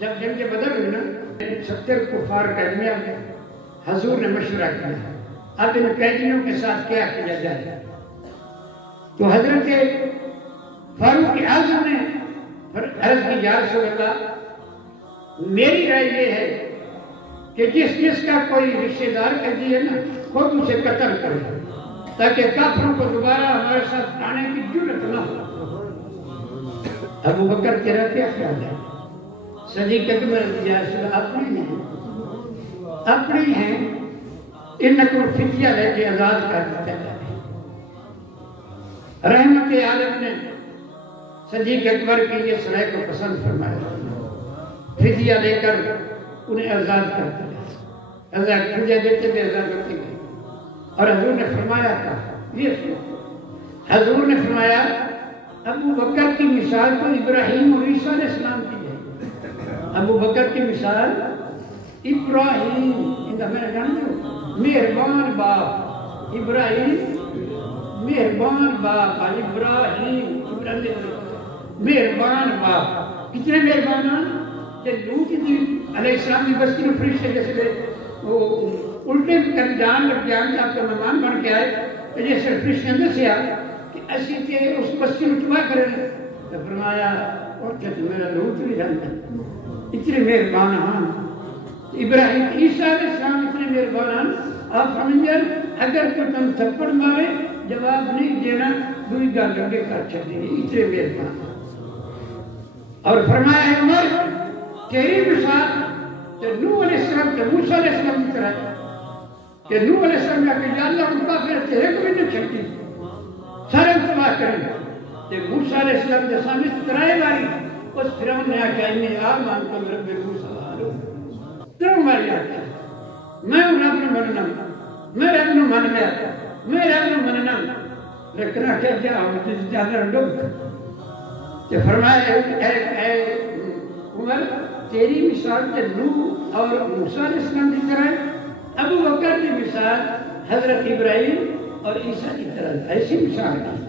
جب جنگ بدر ہوئی نا 70 کفار قیدیوں میں حضور نے مشورہ کیا اب ان قیدیوں کے ساتھ کیا کیا جائے. تو حضرت فاروق اعظم نے عرض کی یا رسول اللہ میری رائے یہ ہے کہ جس کا کوئی رشتہ دار قیدی ہے نا خود اسے قتل کرے تاکہ کافروں کو دوبارہ ہمارے ساتھ آنے کی جرأت نہ ہو. ابو بکر تیرا کیا خیال ہے؟ صدیق اکبر یا رسول اللہ اپنی ہیں ان کو فدیہ لے کے آزاد کر دیتا جائے. رحمت عالم نے صدیق اکبر کی یہ صلاح کو پسند فرمایا فدیہ لے کر انہیں آزاد کر دیا. آزاد فدیہ دیتے ہوئے آزاد کرتے گئے اور حضور نے فرمایا تھا یہ حضور نے فرمایا ابو بکر کی مثال تو ابراہیم اور عیسیٰ علیہ السلام کی ہے. ابو بکر کی مثال ابراہیم میں جانتے ہو مہربان باپ ابراہیم مہربان باپ ابراہیم مہربان باپ کتنے مہربان کہ لوط علیہ السلام کی بستی میں فرشتے جیسے وہ الٹے کر جان لگ جان آپ کا مہمان بن کے آئے جیسے فرشتے اندر سے آئے کہ ایسی کہ اس بستی میں تباہ کرے تو فرمایا اور کیا میرا لوط بھی جانتا اتنے مہربان ابراہیم عیسیٰ علیہ السلام اتنے مہربان آپ سمجھیں اگر کوئی تم تھپڑ مارے جواب نہیں دینا دوئی گا لگے کر چھڑیں گے اتنے مہربان. اور فرمایا ہے عمر تیری مثال کہ نوح علیہ السلام کہ موسیٰ علیہ السلام کی طرح کہ نوح علیہ السلام کہ یا اللہ ان کافر تیرے کو بھی نہیں چھڑتی سارے تباہ کریں گے. کہ موسیٰ علیہ السلام کے سامنے ترائے ماری اس فرعون نے آکھا انی آمنت برب موسیٰ تروں ماری آتا میں رب نو مننا میں رب نو من لیا میں رب نو مننا لیکن آخر کیا مجھے زیادہ ڈب کہ فرمایا اے عمر تیری مثال کہ نوح اور موسیٰ علیہ السلام کی طرح ابو بکر کی مثال حضرت ابراہیم اور عیسیٰ کی طرح ایسی مثال کی.